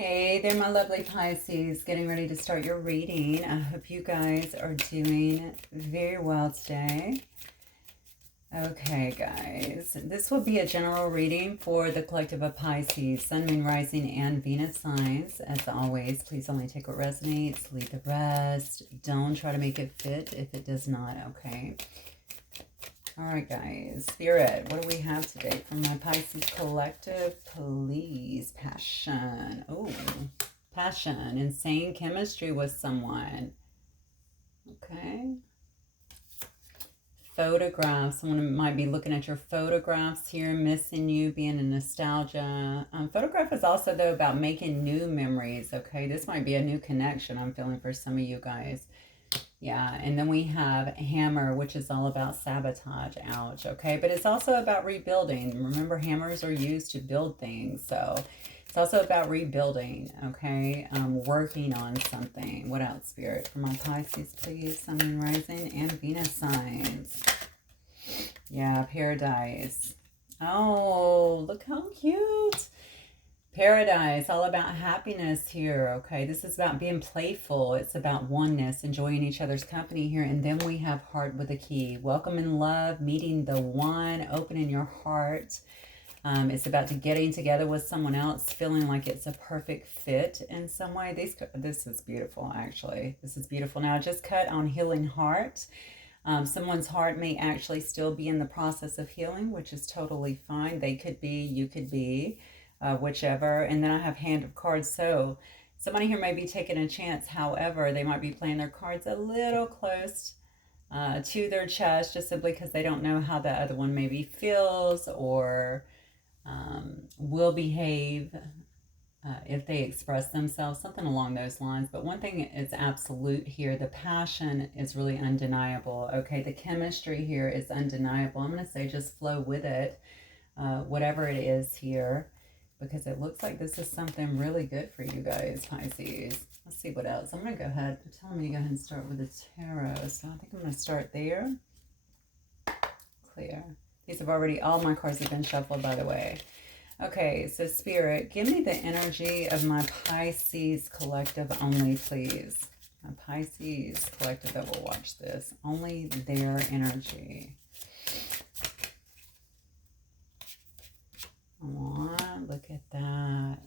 Hey there, my lovely Pisces. Getting ready to start your reading. I hope you guys are doing very well today. Okay, guys. This will be a general reading for the collective of Pisces, Sun, Moon, Rising, and Venus signs. As always, please only take what resonates. Leave the rest. Don't try to make it fit if it does not, okay? All right, guys. Spirit, what do we have today from my Pisces collective? Please, passion. Oh, passion. Insane chemistry with someone. Okay. Photographs. Someone might be looking at your photographs here, missing you, being in nostalgia. Photograph is also, though, about making new memories, okay? This might be a new connection I'm feeling for some of you guys. Yeah, and then we have hammer, which is all about sabotage. Ouch, okay? But it's also about rebuilding. Remember, hammers are used to build things, so it's also about rebuilding, okay? Working on something. What else, Spirit? For my Pisces, please. Sun, Moon, Rising, and Venus signs. Yeah, paradise. Oh, look how cute. Paradise, all about happiness here, okay? This is about being playful. It's about oneness, enjoying each other's company here. And then we have heart with a key. Welcome in love, meeting the one, opening your heart. It's about getting together with someone else, feeling like it's a perfect fit in some way. This is beautiful, actually. This is beautiful. Now, I just cut on healing heart. Someone's heart may actually still be in the process of healing, which is totally fine. They could be, you could be. Whichever. And then I have hand of cards. So somebody here may be taking a chance. However, they might be playing their cards a little close to their chest, just simply because they don't know how the other one maybe feels or will behave if they express themselves, something along those lines. But one thing is absolute here. The passion is really undeniable. Okay, the chemistry here is undeniable. I'm going to say just flow with it, whatever it is here, because it looks like this is something really good for you guys, Pisces. Let's see what else. I'm going to go ahead. They're telling me to go ahead and start with the tarot. So I think I'm going to start there. Clear. These have already, all my cards have been shuffled, by the way. Okay, so Spirit, give me the energy of my Pisces collective only, please. My Pisces collective that will watch this. Only their energy. Come on, look at that.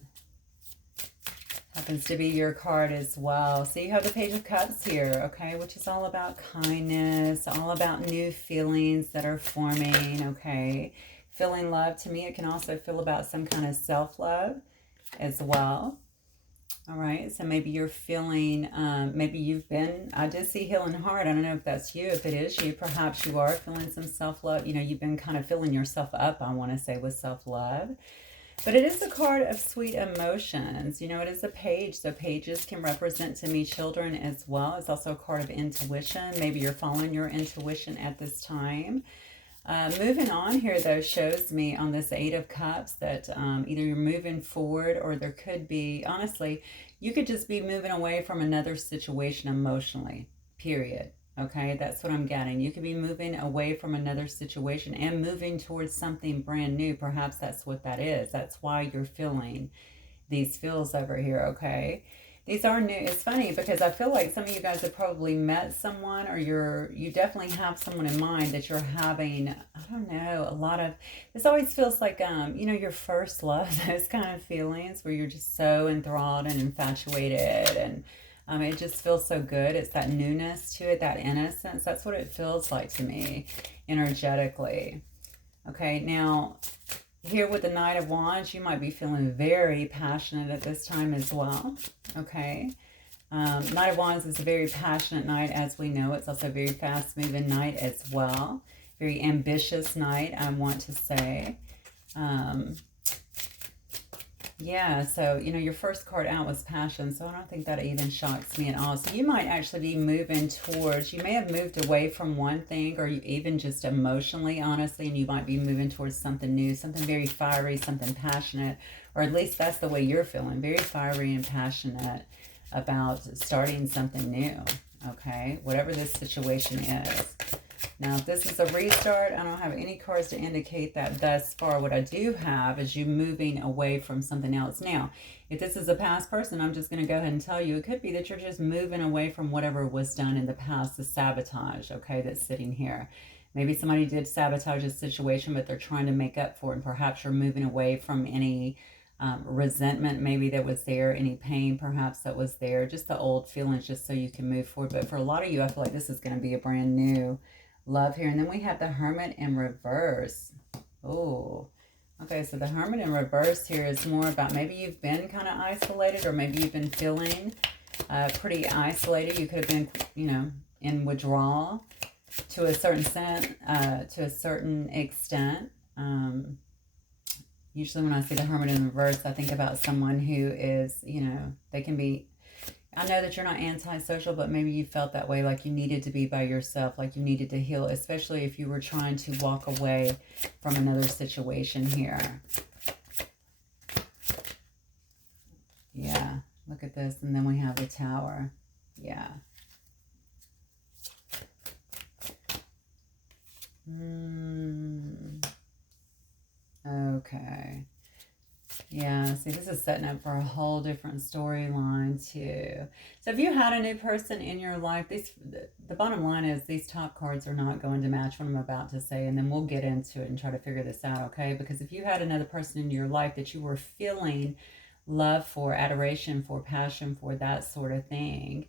Happens to be your card as well. So you have the Page of Cups here, okay, which is all about kindness, all about new feelings that are forming, okay. Feeling love, to me, it can also feel about some kind of self-love as well. All right, so maybe you're feeling, maybe you've been, I did see healing heart. I don't know if that's you. If it is you, perhaps you are feeling some self-love. You know, you've been kind of filling yourself up, I want to say, with self-love. But it is a card of sweet emotions. You know, it is a page, so pages can represent to me children as well. It's also a card of intuition. Maybe you're following your intuition at this time. Moving on here, though, shows me on this Eight of Cups that either you're moving forward, or there could be, honestly, you could just be moving away from another situation emotionally, period. Okay, that's what I'm getting. You could be moving away from another situation and moving towards something brand new. Perhaps that's what that is. That's why you're feeling these feels over here, okay? These are new. It's funny because I feel like some of you guys have probably met someone, or you definitely have someone in mind that you're having, I don't know, a lot of, this always feels like, you know, your first love, those kind of feelings where you're just so enthralled and infatuated, and it just feels so good. It's that newness to it, that innocence. That's what it feels like to me energetically. Okay, now here with the Knight of Wands, you might be feeling very passionate at this time as well. Okay. Knight of Wands is a very passionate knight, as we know. It's also a very fast-moving knight as well. Very ambitious knight, I want to say. Yeah, so, you know, your first card out was passion, so I don't think that even shocks me at all. So you might actually be moving towards, you may have moved away from one thing, or you even just emotionally, honestly, and you might be moving towards something new, something very fiery, something passionate, or at least that's the way you're feeling, very fiery and passionate about starting something new, okay? Whatever this situation is. Now, if this is a restart, I don't have any cards to indicate that thus far. What I do have is you moving away from something else. Now, if this is a past person, I'm just going to go ahead and tell you, it could be that you're just moving away from whatever was done in the past, the sabotage, okay, that's sitting here. Maybe somebody did sabotage a situation, but they're trying to make up for it, and perhaps you're moving away from any resentment maybe that was there, any pain perhaps that was there, just the old feelings, just so you can move forward. But for a lot of you, I feel like this is going to be a brand new love here. And then we have the Hermit in reverse. Oh, okay. So the Hermit in reverse here is more about maybe you've been kind of isolated, or maybe you've been feeling pretty isolated. You could have been, you know, in withdrawal to a certain extent. Usually when I see the Hermit in reverse, I think about someone who is, you know, they can be, I know that you're not antisocial, but maybe you felt that way, like you needed to be by yourself, like you needed to heal, especially if you were trying to walk away from another situation here. Yeah, look at this. And then we have the Tower. Yeah. Okay. Yeah, see, this is setting up for a whole different storyline too. So if you had a new person in your life, the bottom line is these top cards are not going to match what I'm about to say, and then we'll get into it and try to figure this out, okay? Because if you had another person in your life that you were feeling love for, adoration for, passion for, that sort of thing,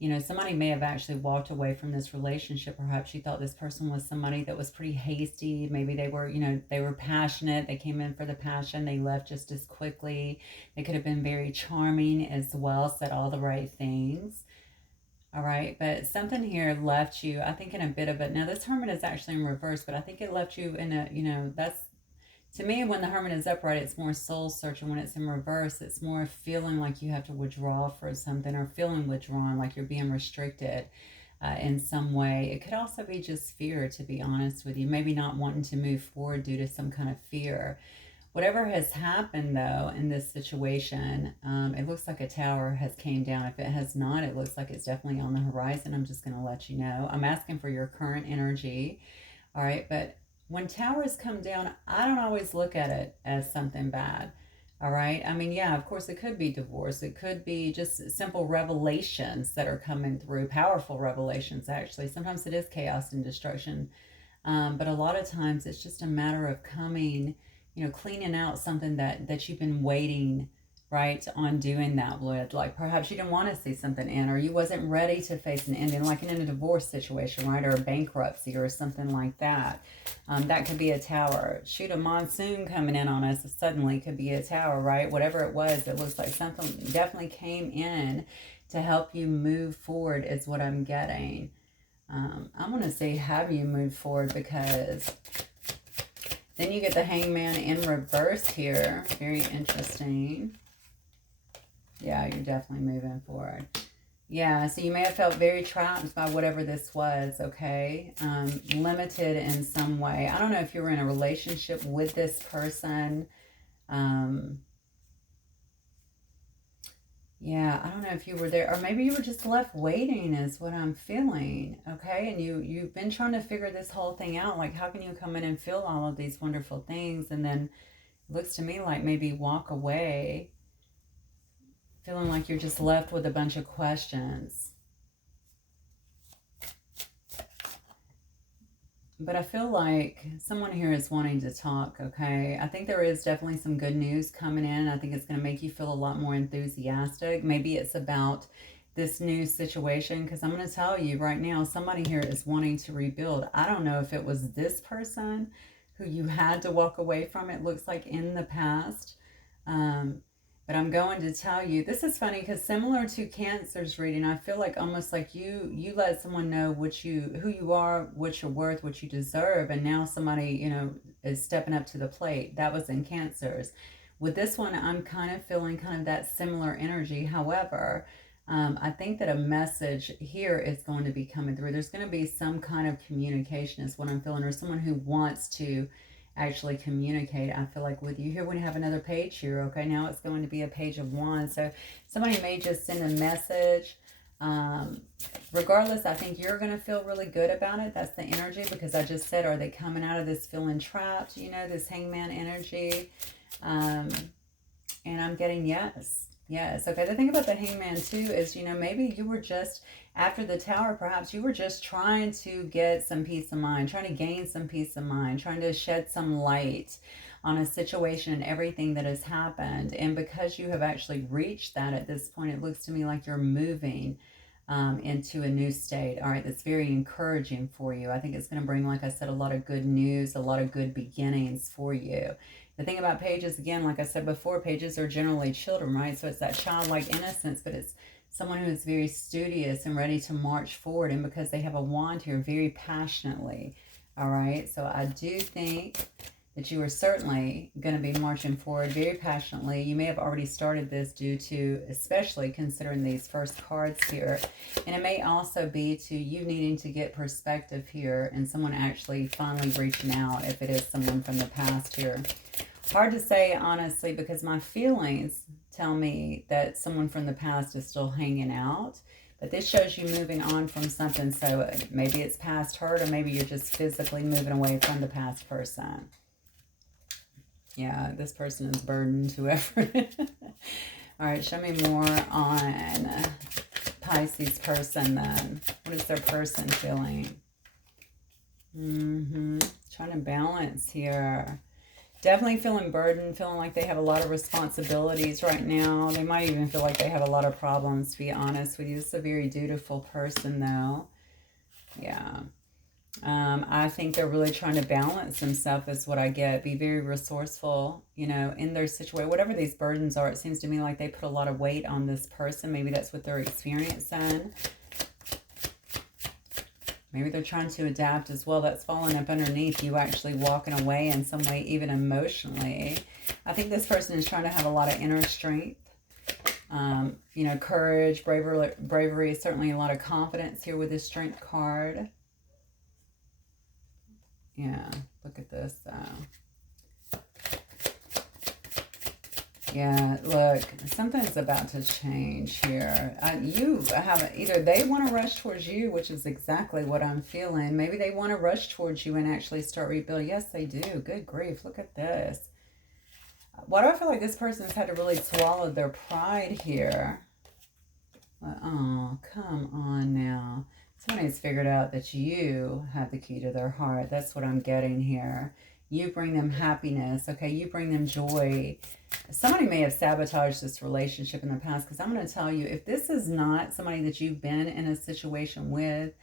you know, somebody may have actually walked away from this relationship. Perhaps you thought this person was somebody that was pretty hasty. Maybe they were, you know, they were passionate. They came in for the passion. They left just as quickly. They could have been very charming as well, said all the right things. All right, but something here left you, I think, in a bit of it. Now, this Hermit is actually in reverse, but I think it left you in a, you know, that's, to me, when the Hermit is upright, it's more soul searching. When it's in reverse, it's more feeling like you have to withdraw for something, or feeling withdrawn, like you're being restricted in some way. It could also be just fear, to be honest with you. Maybe not wanting to move forward due to some kind of fear. Whatever has happened, though, in this situation, it looks like a tower has came down. If it has not, it looks like it's definitely on the horizon. I'm just going to let you know. I'm asking for your current energy. All right, but when towers come down, I don't always look at it as something bad. All right. I mean, yeah, of course, it could be divorce. It could be just simple revelations that are coming through, powerful revelations, actually. Sometimes it is chaos and destruction. But a lot of times it's just a matter of coming, you know, cleaning out something that you've been waiting, right, on doing that with. Like perhaps you didn't want to see something end, or you wasn't ready to face an ending, like in a divorce situation, right, or a bankruptcy or something like that. That could be a tower. Shoot, a monsoon coming in on us suddenly could be a tower, right? Whatever it was, it looks like something definitely came in to help you move forward is what I'm getting. I'm going to say have you move forward, because then you get the Hangman in reverse here. Very interesting. Yeah, you're definitely moving forward. Yeah, so you may have felt very trapped by whatever this was, okay? Limited in some way. I don't know if you were in a relationship with this person. Yeah, I don't know if you were there, or maybe you were just left waiting is what I'm feeling, okay? And you've been trying to figure this whole thing out. Like, how can you come in and feel all of these wonderful things, and then it looks to me like maybe walk away feeling like you're just left with a bunch of questions. But I feel like someone here is wanting to talk, okay? I think there is definitely some good news coming in. I think it's going to make you feel a lot more enthusiastic. Maybe it's about this new situation, because I'm going to tell you right now, somebody here is wanting to rebuild. I don't know if it was this person who you had to walk away from, it looks like, in the past. But I'm going to tell you, this is funny because similar to Cancer's reading, I feel like almost like you let someone know who you are, what you're worth, what you deserve, and now somebody, you know, is stepping up to the plate. That was in Cancer's. With this one, I'm kind of feeling kind of that similar energy. However, I think that a message here is going to be coming through. There's going to be some kind of communication is what I'm feeling, or someone who wants to actually communicate. I feel like with you here, we have another page here. Okay, now it's going to be a page of wands. So somebody may just send a message. Um, Regardless, I think you're going to feel really good about it. That's the energy, because I just said, are they coming out of this feeling trapped? You know, this hangman energy. And I'm getting yes. Yes. Okay. The thing about the hangman too is, you know, maybe you were just, after the tower, perhaps you were just trying to get some peace of mind, trying to gain some peace of mind, trying to shed some light on a situation and everything that has happened. And because you have actually reached that at this point, it looks to me like you're moving into a new state. All right, that's very encouraging for you. I think it's going to bring, like I said, a lot of good news, a lot of good beginnings for you. The thing about pages, again, like I said before, pages are generally children, right? So it's that childlike innocence, but it's someone who is very studious and ready to march forward. And because they have a wand here, very passionately. All right, so I do think that you are certainly going to be marching forward very passionately. You may have already started this due to, especially considering these first cards here. And it may also be to you needing to get perspective here and someone actually finally reaching out, if it is someone from the past here. Hard to say, honestly, because my feelings tell me that someone from the past is still hanging out. But this shows you moving on from something. So maybe it's past hurt, or maybe you're just physically moving away from the past person. Yeah, this person is burdened, whoever. All right, show me more on Pisces person then. What is their person feeling? Trying to balance here. Definitely feeling burdened, feeling like they have a lot of responsibilities right now. They might even feel like they have a lot of problems, to be honest with you. This is a very dutiful person, though. Yeah. I think they're really trying to balance themselves, is what I get. Be very resourceful, you know, in their situation. Whatever these burdens are, it seems to me like they put a lot of weight on this person. Maybe that's what they're experiencing. Maybe they're trying to adapt as well. That's falling up underneath you actually walking away in some way, even emotionally. I think this person is trying to have a lot of inner strength. You know, courage, bravery, certainly a lot of confidence here with this strength card. Yeah, look at this. Yeah, look, something's about to change here. You have, either they want to rush towards you, which is exactly what I'm feeling. Maybe they want to rush towards you and actually start rebuilding. Yes, they do. Good grief. Look at this. Why do I feel like this person's had to really swallow their pride here? Oh, come on now. Somebody's figured out that you have the key to their heart. That's what I'm getting here. You bring them happiness, okay? You bring them joy. Somebody may have sabotaged this relationship in the past, because I'm going to tell you, if this is not somebody that you've been in a situation with,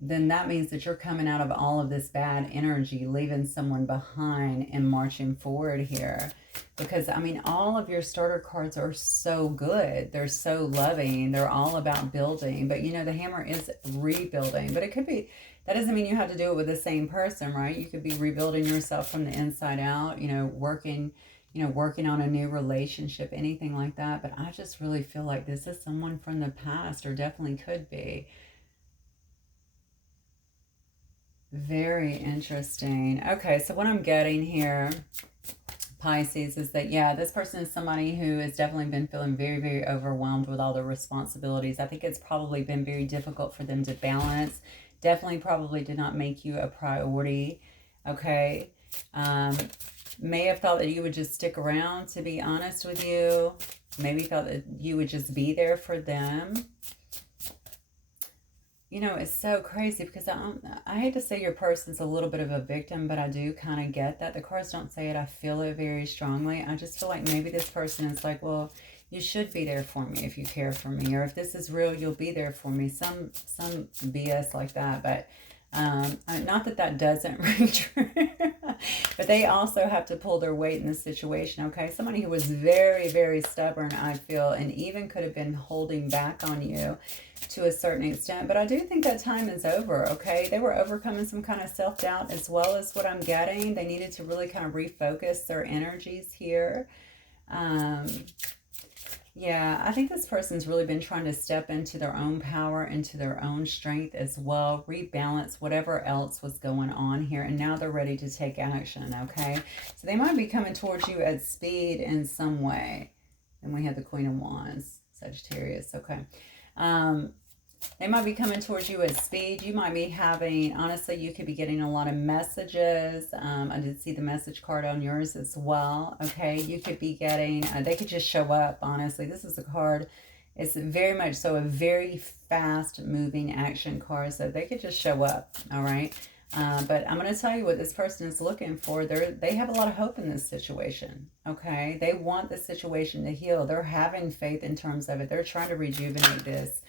then that means that you're coming out of all of this bad energy, leaving someone behind and marching forward here. Because, I mean, all of your starter cards are so good. They're so loving. They're all about building. But, you know, the hammer is rebuilding. But it could be, that doesn't mean you have to do it with the same person, right? You could be rebuilding yourself from the inside out, you know, working on a new relationship, anything like that. But I just really feel like this is someone from the past, or definitely could be. Very interesting. Okay, so what I'm getting here, Pisces, is that, yeah, this person is somebody who has definitely been feeling very, very overwhelmed with all the responsibilities. I think it's probably been very difficult for them to balance. Definitely probably did not make you a priority, okay? May have thought that you would just stick around, to be honest with you. Maybe thought that you would just be there for them. You know, it's so crazy, because I hate to say your person's a little bit of a victim, but I do kind of get that. The cards don't say it. I feel it very strongly. I just feel like maybe this person is like, well, you should be there for me if you care for me, or if this is real, you'll be there for me. Some BS like that. But not that that doesn't ring true, but they also have to pull their weight in this situation, okay? Somebody who was very, very stubborn, I feel, and even could have been holding back on you to a certain extent. But I do think that time is over, okay? They were overcoming some kind of self-doubt as well, as what I'm getting. They needed to really kind of refocus their energies here. Yeah, I think this person's really been trying to step into their own power, into their own strength as well, rebalance whatever else was going on here, and now they're ready to take action, okay? So they might be coming towards you at speed in some way. And we have the Queen of Wands, Sagittarius. Okay. They might be coming towards you at speed. You might be having, honestly, you could be getting a lot of messages. I did see the message card on yours as well. Okay. You could be getting, they could just show up, honestly. This is a card. It's very much so a very fast moving action card. So they could just show up. All right. But I'm going to tell you what this person is looking for. They have a lot of hope in this situation, okay? They want the situation to heal. They're having faith in terms of it. They're trying to rejuvenate this.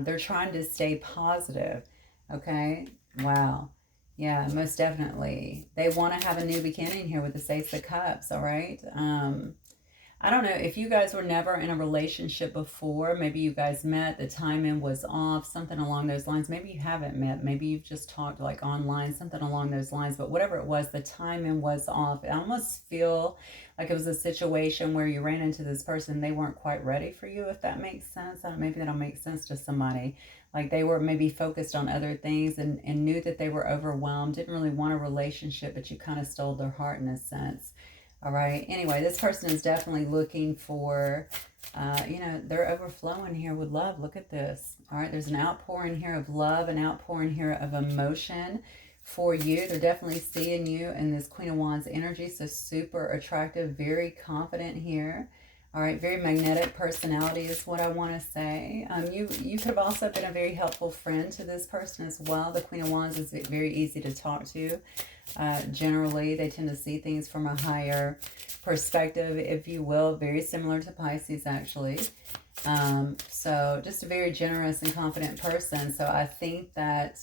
They're trying to stay positive, okay? Wow. Yeah, most definitely. They want to have a new beginning here with the Ace of Cups, all right? I don't know if you guys were never in a relationship before. Maybe you guys met, the timing was off, something along those lines. Maybe you haven't met. Maybe you've just talked like online, something along those lines. But whatever it was, the timing was off. I almost feel like it was a situation where you ran into this person. They weren't quite ready for you, if that makes sense. Maybe that'll make sense to somebody. Like they were maybe focused on other things and knew that they were overwhelmed, didn't really want a relationship, but you kind of stole their heart in a sense. All right. Anyway, this person is definitely looking for, they're overflowing here with love. Look at this. All right. There's an outpouring here of love, an outpouring here of emotion for you. They're definitely seeing you in this Queen of Wands energy. So super attractive, very confident here. All right. Very magnetic personality is what I want to say. You could have also been a very helpful friend to this person as well. The Queen of Wands is very easy to talk to. Generally, they tend to see things from a higher perspective, if you will, very similar to Pisces, actually. So just a very generous and confident person. So I think that,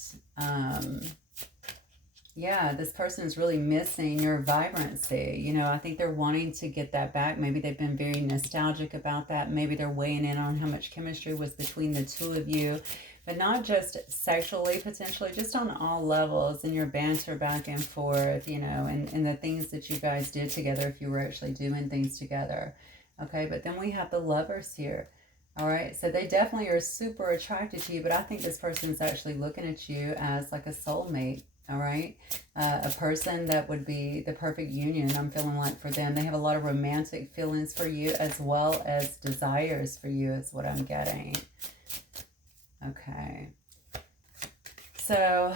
yeah, this person is really missing your vibrancy. You know, I think they're wanting to get that back. Maybe they've been very nostalgic about that. Maybe they're weighing in on how much chemistry was between the two of you. But not just sexually, potentially, just on all levels, in your banter back and forth, you know, and the things that you guys did together if you were actually doing things together. Okay, but then we have the Lovers here. All right, so they definitely are super attracted to you, but I think this person is actually looking at you as like a soulmate. All right, a person that would be the perfect union, I'm feeling like, for them. They have a lot of romantic feelings for you as well as desires for you is what I'm getting. Okay, so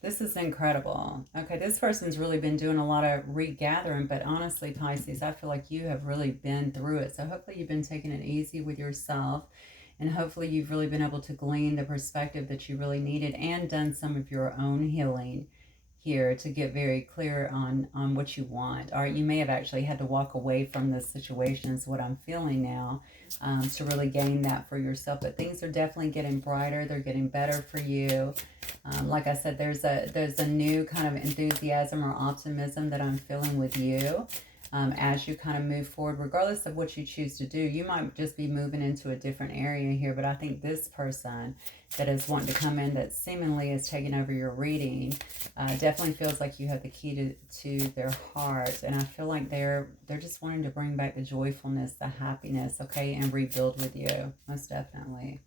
this is incredible. Okay, this person's really been doing a lot of regathering, but honestly, Pisces, I feel like you have really been through it. So hopefully you've been taking it easy with yourself, and hopefully you've really been able to glean the perspective that you really needed and done some of your own healing here to get very clear on what you want. All right, you may have actually had to walk away from this situation is what I'm feeling now, to really gain that for yourself. But things are definitely getting brighter. They're getting better for you. Like I said, there's a new kind of enthusiasm or optimism that I'm feeling with you. As you kind of move forward, regardless of what you choose to do. You might just be moving into a different area here, but I think this person that is wanting to come in that seemingly is taking over your reading definitely feels like you have the key to their heart, and I feel like they're just wanting to bring back the joyfulness, the happiness, okay, and rebuild with you, most definitely.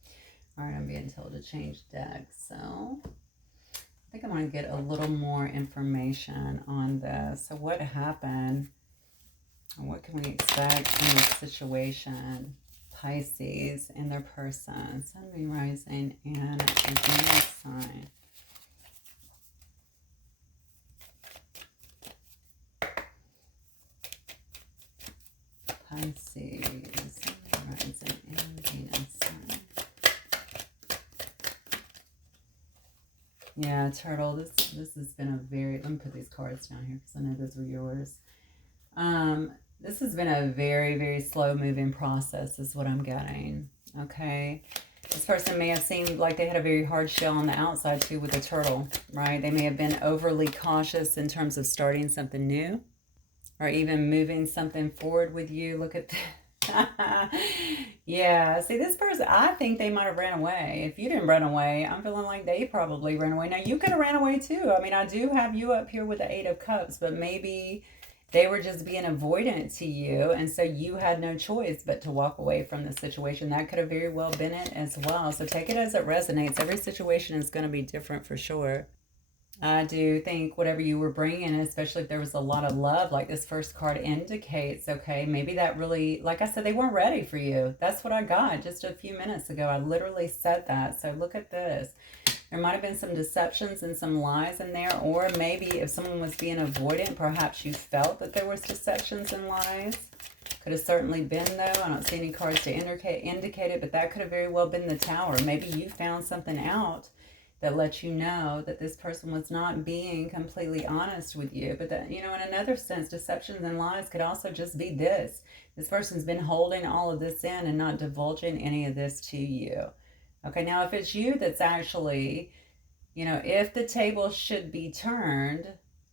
All right, I'm being told to change decks, so I think I'm going to get a little more information on this. So what happened? What can we expect in this situation? Pisces and their person. Sun, Moon, Rising, and Venus sign. Pisces, Sun, Moon, Rising, and Venus sign. Yeah, Turtle, this has been a very... Let me put these cards down here because I know those were yours. This has been a very, very slow moving process is what I'm getting. Okay. This person may have seemed like they had a very hard shell on the outside too with the Turtle, right? They may have been overly cautious in terms of starting something new or even moving something forward with you. Look at that. Yeah, see, this person, I think they might have ran away. If you didn't run away, I'm feeling like they probably ran away. Now, you could have ran away too. I mean, I do have you up here with the Eight of Cups, but maybe they were just being avoidant to you, and so you had no choice but to walk away from the situation. That could have very well been it as well. So take it as it resonates. Every situation is going to be different for sure. I do think whatever you were bringing, especially if there was a lot of love, like this first card indicates, okay, maybe that really, like I said, they weren't ready for you. That's what I got just a few minutes ago. I literally said that. So look at this. There might have been some deceptions and some lies in there, or maybe if someone was being avoidant, perhaps you felt that there was deceptions and lies. Could have certainly been, though. I don't see any cards to indicate it, but that could have very well been the Tower. Maybe you found something out that let you know that this person was not being completely honest with you. But that, you know, in another sense, deceptions and lies could also just be this. This person's been holding all of this in and not divulging any of this to you. Okay, now if it's you that's actually, you know, if the table should be turned,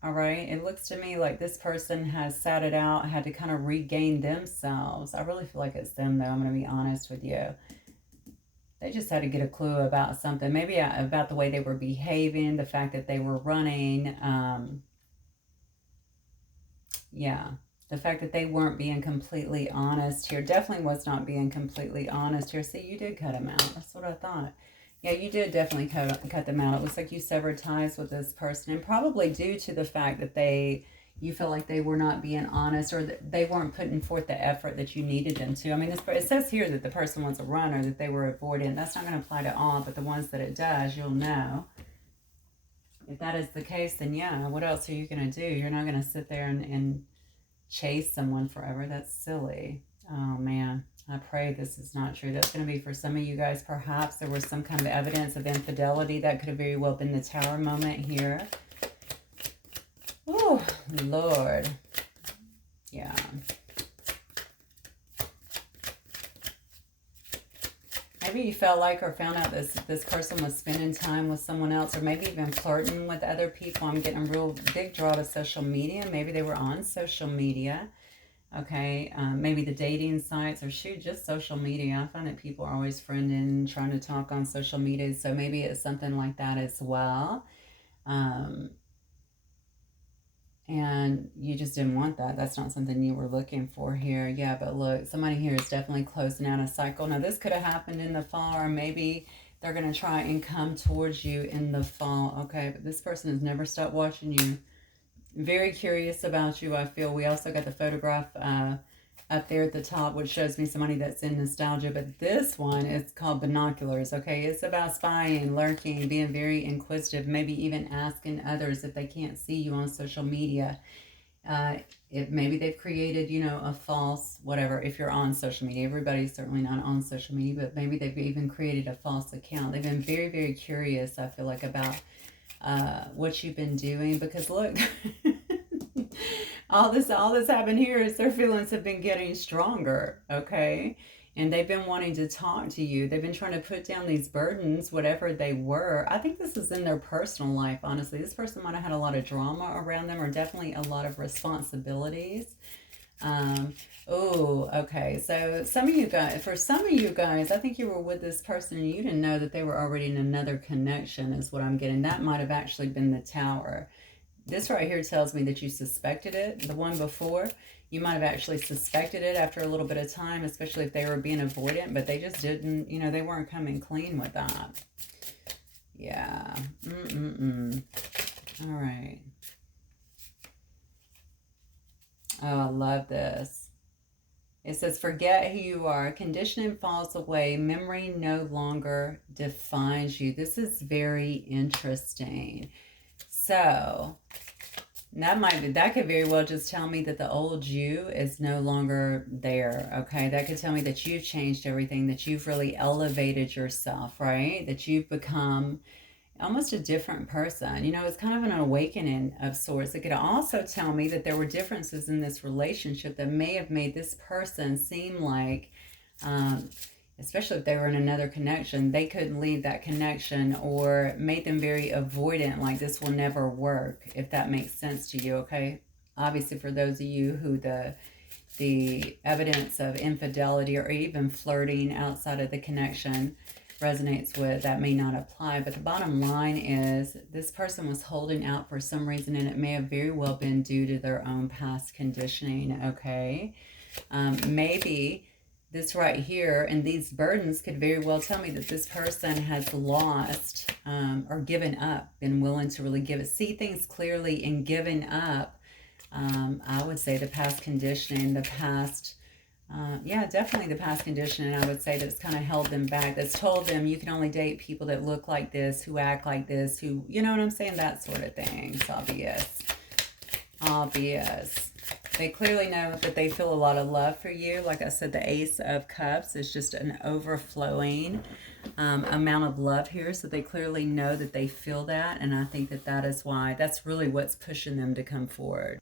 all right, it looks to me like this person has sat it out, had to kind of regain themselves. I really feel like it's them, though. I'm going to be honest with you. They just had to get a clue about something, maybe about the way they were behaving, the fact that they were running. Yeah, the fact that they weren't being completely honest here. Definitely was not being completely honest here. See, you did cut them out. That's what I thought. Yeah, you did definitely cut them out. It looks like you severed ties with this person, and probably due to the fact that you felt like they were not being honest, or that they weren't putting forth the effort that you needed them to. I mean, it says here that the person was a runner, that they were avoidant. That's not going to apply to all, but the ones that it does, you'll know. If that is the case, then yeah, what else are you going to do? You're not going to sit there and chase someone forever. That's silly. Oh, man. I pray this is not true. That's going to be for some of you guys. Perhaps there was some kind of evidence of infidelity. That could have very well been the Tower moment here. Oh, Lord. Yeah. Maybe you felt like or found out this person was spending time with someone else, or maybe even flirting with other people. I'm getting a real big draw to social media. Maybe they were on social media. Okay, maybe the dating sites, or shoot, just social media. I find that people are always friending, trying to talk on social media, so maybe it's something like that as well. And you just didn't want that. That's not something you were looking for here. Yeah, but look, somebody here is definitely closing out a cycle. Now, this could have happened in the fall, or maybe they're going to try and come towards you in the fall. Okay, but this person has never stopped watching you. Very curious about you, I feel. We also got the photograph up there at the top, which shows me somebody that's in nostalgia. But this one is called binoculars, okay? It's about spying, lurking, being very inquisitive, maybe even asking others if they can't see you on social media. If maybe they've created, you know, a false, whatever, if you're on social media. Everybody's certainly not on social media, but maybe they've even created a false account. They've been very, very curious, I feel like, about what you've been doing, because look, all this happened here is their feelings have been getting stronger, okay? And they've been wanting to talk to you. They've been trying to put down these burdens, whatever they were. I think this is in their personal life, honestly. This person might have had a lot of drama around them, or definitely a lot of responsibilities. Oh, okay. So for some of you guys, I think you were with this person and you didn't know that they were already in another connection, is what I'm getting. That might have actually been the Tower. This right here tells me that you suspected it. The one before, you might have actually suspected it after a little bit of time, especially if they were being avoidant, but they just didn't, you know, they weren't coming clean with that. Yeah. All right. Oh, I love this. It says, forget who you are. Conditioning falls away. Memory no longer defines you. This is very interesting. So that could very well just tell me that the old you is no longer there. Okay, that could tell me that you've changed everything, that you've really elevated yourself, right? That you've become almost a different person. You know, it's kind of an awakening of sorts. It could also tell me that there were differences in this relationship that may have made this person seem like, especially if they were in another connection, they couldn't leave that connection, or made them very avoidant, like this will never work, if that makes sense to you, okay? Obviously, for those of you who the evidence of infidelity or even flirting outside of the connection resonates with, that may not apply. But the bottom line is this person was holding out for some reason, and it may have very well been due to their own past conditioning, okay? Maybe this right here and these burdens could very well tell me that this person has lost or given up, been willing to really give it, see things clearly and given up. I would say the past conditioning, the past, yeah, definitely the past conditioning, I would say, that's kind of held them back, that's told them you can only date people that look like this, who act like this, who, you know what I'm saying, that sort of thing. It's obvious. Obvious. They clearly know that they feel a lot of love for you. Like I said, the Ace of Cups is just an overflowing amount of love here. So they clearly know that they feel that. And I think that that is why, that's really what's pushing them to come forward.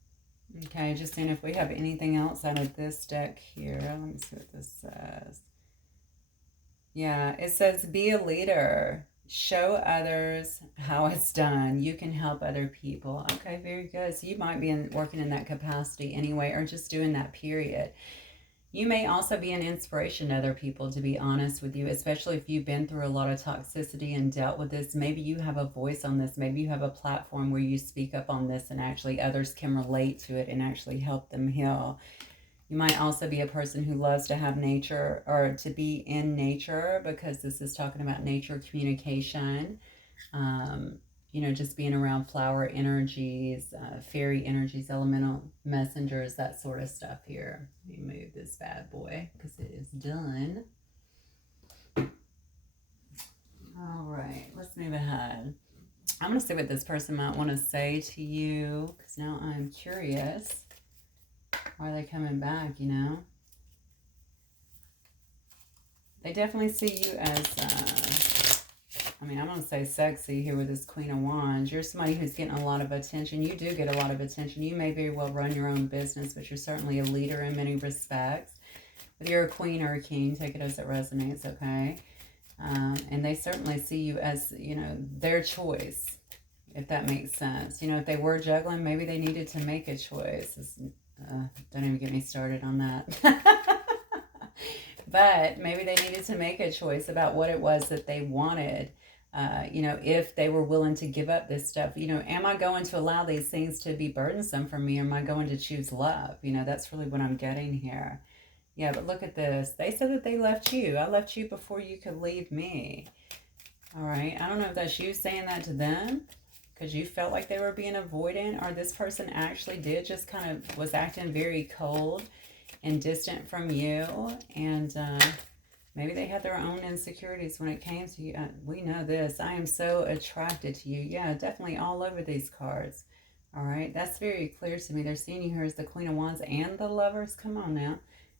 Okay, just seeing if we have anything else out of this deck here. Let me see what this says. Yeah, it says be a leader. Show others how it's done. You can help other people. Okay, very good. So you might be working in that capacity anyway, or just doing that, period. You may also be an inspiration to other people, to be honest with you, especially if you've been through a lot of toxicity and dealt with this. Maybe you have a voice on this. Maybe you have a platform where you speak up on this and actually others can relate to it and actually help them heal. You might also be a person who loves to have nature, or to be in nature, because this is talking about nature communication. You know, just being around flower energies, fairy energies, elemental messengers, that sort of stuff here. Let me move this bad boy because it is done. All right, let's move ahead. I'm going to see what this person might want to say to you, because now I'm curious. Why are they coming back, you know? They definitely see you as, I mean, I'm going to say sexy here with this Queen of Wands. You're somebody who's getting a lot of attention. You do get a lot of attention. You may very well run your own business, but you're certainly a leader in many respects. Whether you're a queen or a king, take it as it resonates, okay? And they certainly see you as, you know, their choice, if that makes sense. You know, if they were juggling, maybe they needed to make a choice. Don't even get me started on that. But maybe they needed to make a choice about what it was that they wanted. You know, if they were willing to give up this stuff, you know, am I going to allow these things to be burdensome for me? Or am I going to choose love? You know, that's really what I'm getting here. Yeah, but look at this. They said that they left you. I left you before you could leave me. All right. I don't know if that's you saying that to them because you felt like they were being avoidant, or this person actually did just kind of was acting very cold and distant from you. And maybe they had their own insecurities when it came to you. We know this. I am so attracted to you. Yeah, definitely all over these cards. All right. That's very clear to me. They're seeing you here as the Queen of Wands and the Lovers. Come on now.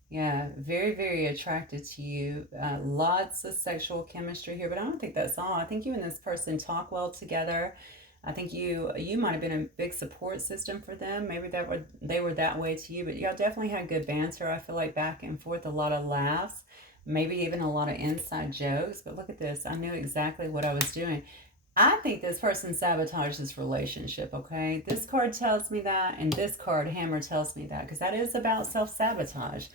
Yeah, very, very attracted to you. Lots of sexual chemistry here, but I don't think that's all. I think you and this person talk well together. I think you might have been a big support system for them. Maybe they were that way to you, but y'all definitely had good banter. I feel like back and forth, a lot of laughs, maybe even a lot of inside jokes. But look at this. I knew exactly what I was doing. I think this person sabotaged this relationship, okay? This card tells me that, and this card, Hammer, tells me that, because that is about self-sabotage.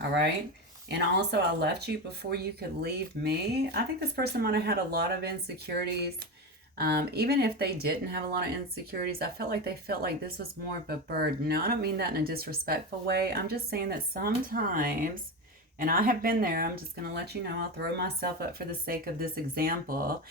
All right. And also, I left you before you could leave me. I think this person might have had a lot of insecurities. Even if they didn't have a lot of insecurities, I felt like they felt like this was more of a burden. Now, I don't mean that in a disrespectful way. I'm just saying that sometimes, and I have been there, I'm just going to let you know, I'll throw myself up for the sake of this example.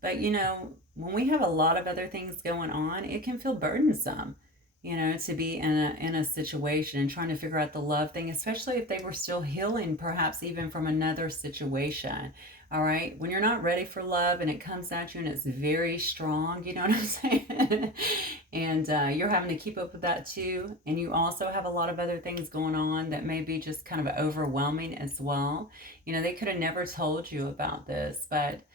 But, you know, when we have a lot of other things going on, it can feel burdensome, you know, to be in a situation and trying to figure out the love thing, especially if they were still healing, perhaps even from another situation. All right. When you're not ready for love and it comes at you and it's very strong, you know what I'm saying? And you're having to keep up with that too. And you also have a lot of other things going on that may be just kind of overwhelming as well. You know, they could have never told you about this, but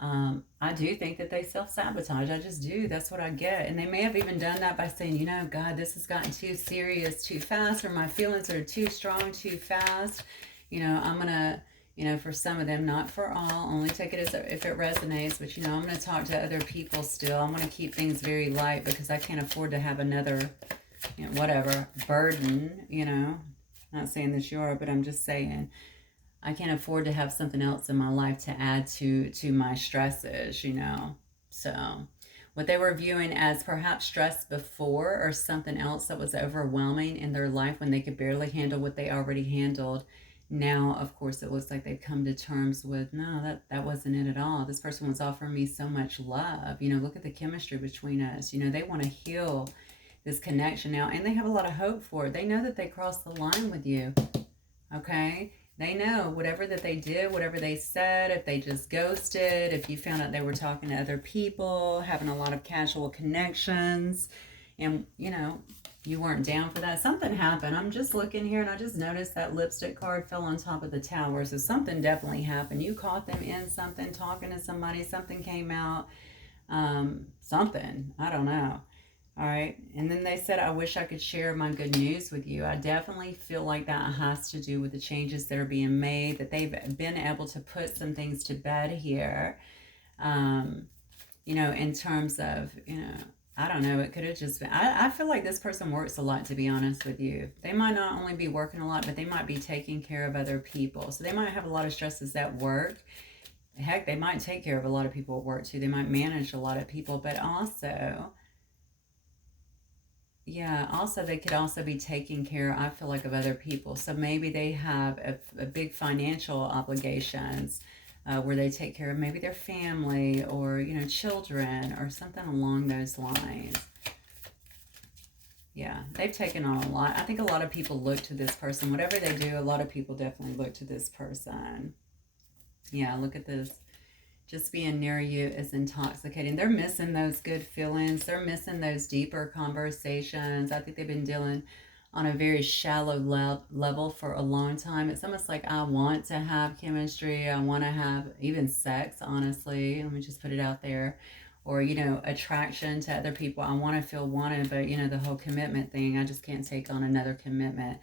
I do think that they self-sabotage. I just do. That's what I get. And they may have even done that by saying, you know, God, this has gotten too serious too fast, or my feelings are too strong too fast. You know, I'm going to, you know, for some of them, not for all, only take it as if it resonates. But, you know, I'm going to talk to other people still. I'm going to keep things very light because I can't afford to have another, you know, whatever, burden, you know. Not saying that you are, but I'm just saying, I can't afford to have something else in my life to add to my stresses, you know. So what they were viewing as perhaps stress before, or something else that was overwhelming in their life when they could barely handle what they already handled, Now, of course, it looks like they've come to terms with, no, that wasn't it at all. This person was offering me so much love. You know, look at the chemistry between us. You know, they want to heal this connection now, and they have a lot of hope for it. They know that they crossed the line with you, okay? They know whatever that they did, whatever they said, if they just ghosted, if you found out they were talking to other people, having a lot of casual connections, and, you know, you weren't down for that. Something happened. I'm just looking here and I just noticed that lipstick card fell on top of the tower. So something definitely happened. You caught them in something, talking to somebody, something came out, something, I don't know. All right. And then they said, I wish I could share my good news with you. I definitely feel like that has to do with the changes that are being made, that they've been able to put some things to bed here. You know, in terms of, you know, I don't know, it could have just been, I feel like this person works a lot, to be honest with you. They might not only be working a lot, but they might be taking care of other people. So they might have a lot of stresses at work. Heck, they might take care of a lot of people at work too. They might manage a lot of people, but also, yeah, also they could also be taking care, I feel like, of other people. So maybe they have a big financial obligations where they take care of maybe their family or, you know, children or something along those lines. Yeah, they've taken on a lot. I think a lot of people look to this person. Whatever they do, a lot of people definitely look to this person. Yeah, look at this. Just being near you is intoxicating. They're missing those good feelings. They're missing those deeper conversations. I think they've been dealing on a very shallow level for a long time. It's almost like I want to have chemistry. I want to have even sex, honestly. Let me just put it out there. Or, you know, attraction to other people. I want to feel wanted, but, you know, the whole commitment thing, I just can't take on another commitment.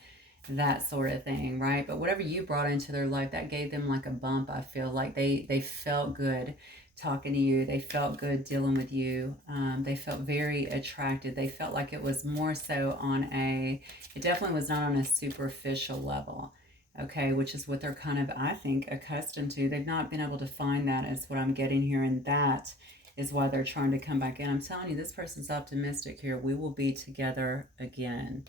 That sort of thing, right? But whatever you brought into their life, that gave them like a bump. I feel like they felt good talking to you. They felt good dealing with you. They felt very attracted. They felt like it was more so on a, it definitely was not on a superficial level, okay, which is what they're kind of, I think, accustomed to. They've not been able to find that, is what I'm getting here, and that is why they're trying to come back in. I'm telling you, this person's optimistic here. We will be together again.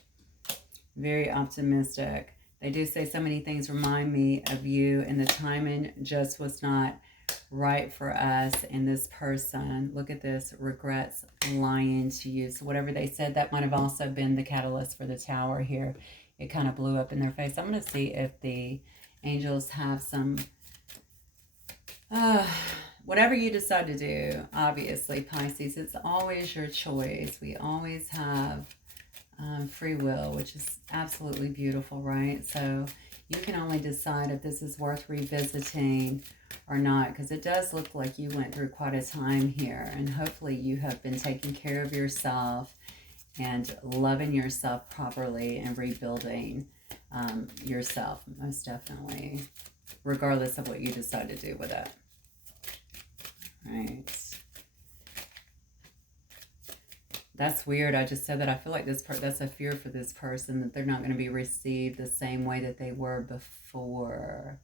Very optimistic. They do say so many things remind me of you, and the timing just was not right for us. And this person, look at this, regrets lying to you. So whatever they said, that might have also been the catalyst for the tower here. It kind of blew up in their face. I'm going to see if the angels have some, whatever you decide to do, obviously, Pisces, it's always your choice. We always have free will, which is absolutely beautiful, right? So you can only decide if this is worth revisiting or not, because it does look like you went through quite a time here, and hopefully you have been taking care of yourself and loving yourself properly and rebuilding yourself, most definitely, regardless of what you decide to do with it. Right. That's weird. I just said that. I feel like that's a fear for this person, that they're not going to be received the same way that they were before.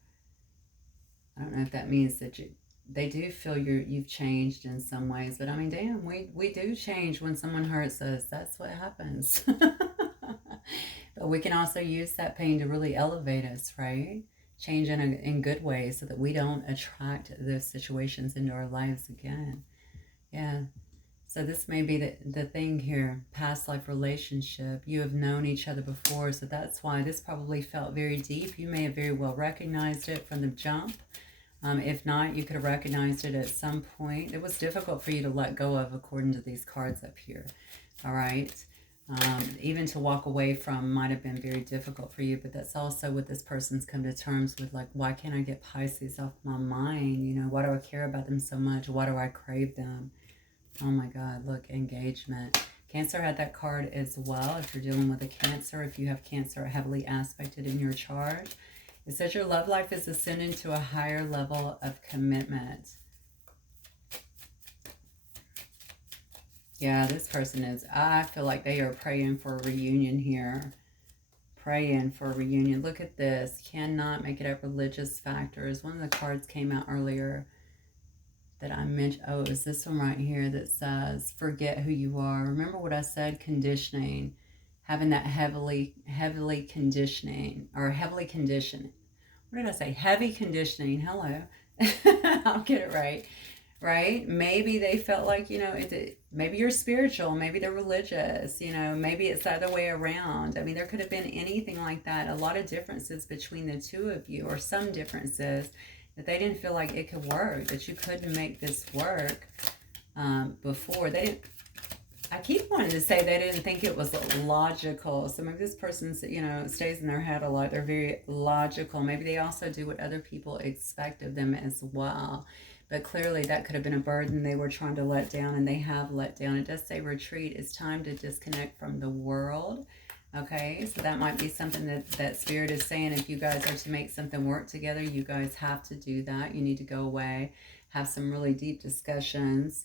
I don't know if that means that they do feel you've changed in some ways, but I mean, damn, we do change when someone hurts us. That's what happens. But we can also use that pain to really elevate us, right? Change in good ways so that we don't attract those situations into our lives again. Yeah. So this may be the thing here, past life relationship. You have known each other before, so that's why this probably felt very deep. You may have very well recognized it from the jump. If not, you could have recognized it at some point. It was difficult for you to let go of, according to these cards up here. All right. Even to walk away from might have been very difficult for you, but that's also what this person's come to terms with. Like, why can't I get Pisces off my mind? You know, why do I care about them so much? Why do I crave them? Oh my God, look, engagement. Cancer had that card as well. If you're dealing with a Cancer, if you have Cancer heavily aspected in your chart, it says your love life is ascending to a higher level of commitment. Yeah, this person is, I feel like they are praying for a reunion here. Praying for a reunion. Look at this. Cannot make it up. Religious factors. One of the cards came out earlier that I mentioned. Oh, it was this one right here that says, forget who you are. Remember what I said? Conditioning. Having that heavily conditioning, or heavily conditioned. what did I say? Heavy conditioning. Hello. I'll get it right. Right? Maybe they felt like, maybe you're spiritual, maybe they're religious, maybe it's the other way around. I mean, there could have been anything like that. A lot of differences between the two of you, or some differences that they didn't feel like it could work, that you couldn't make this work before. They didn't. I keep wanting to say they didn't think it was logical. So maybe this person, stays in their head a lot. They're very logical. Maybe they also do what other people expect of them as well. But clearly that could have been a burden they were trying to let down, and they have let down. It does say retreat. It's time to disconnect from the world. Okay, so that might be something that Spirit is saying. If you guys are to make something work together, you guys have to do that. You need to go away, have some really deep discussions.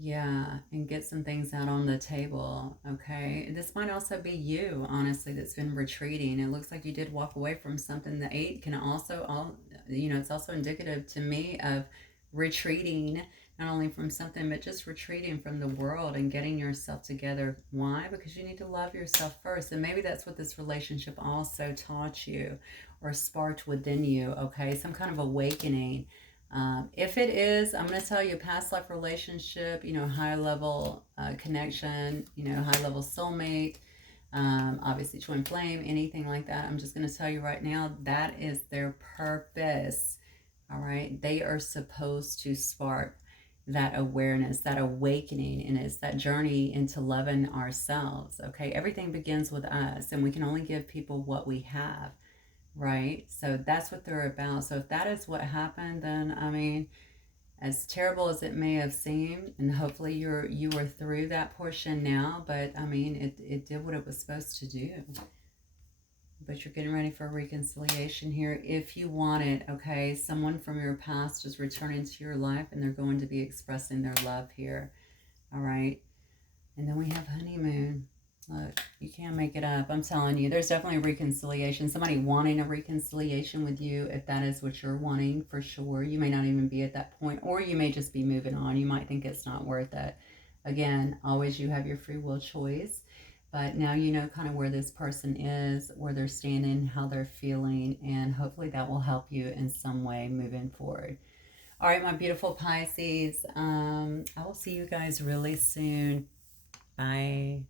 Yeah, and get some things out on the table, okay? This might also be you, honestly, that's been retreating. It looks like you did walk away from something. The 8 can also, it's also indicative to me of retreating, not only from something, but just retreating from the world and getting yourself together. Why? Because you need to love yourself first. And maybe that's what this relationship also taught you or sparked within you, okay? Some kind of awakening. If it is, I'm going to tell you, past life relationship, high level connection, high level soulmate, obviously twin flame, anything like that. I'm just going to tell you right now, that is their purpose. All right. They are supposed to spark that awareness, that awakening, and it's that journey into loving ourselves. Okay. Everything begins with us, and we can only give people what we have. Right? So that's what they're about. So if that is what happened, then I mean, as terrible as it may have seemed, and hopefully you are through that portion now, but I mean, it did what it was supposed to do. But you're getting ready for a reconciliation here if you want it, okay? Someone from your past is returning to your life, and they're going to be expressing their love here. All right? And then we have honeymoon. Look, you can't make it up. I'm telling you, there's definitely a reconciliation. Somebody wanting a reconciliation with you, if that is what you're wanting, for sure. You may not even be at that point, or you may just be moving on. You might think it's not worth it. Again, always you have your free will choice. But now you know kind of where this person is, where they're standing, how they're feeling, and hopefully that will help you in some way moving forward. All right, my beautiful Pisces. I will see you guys really soon. Bye.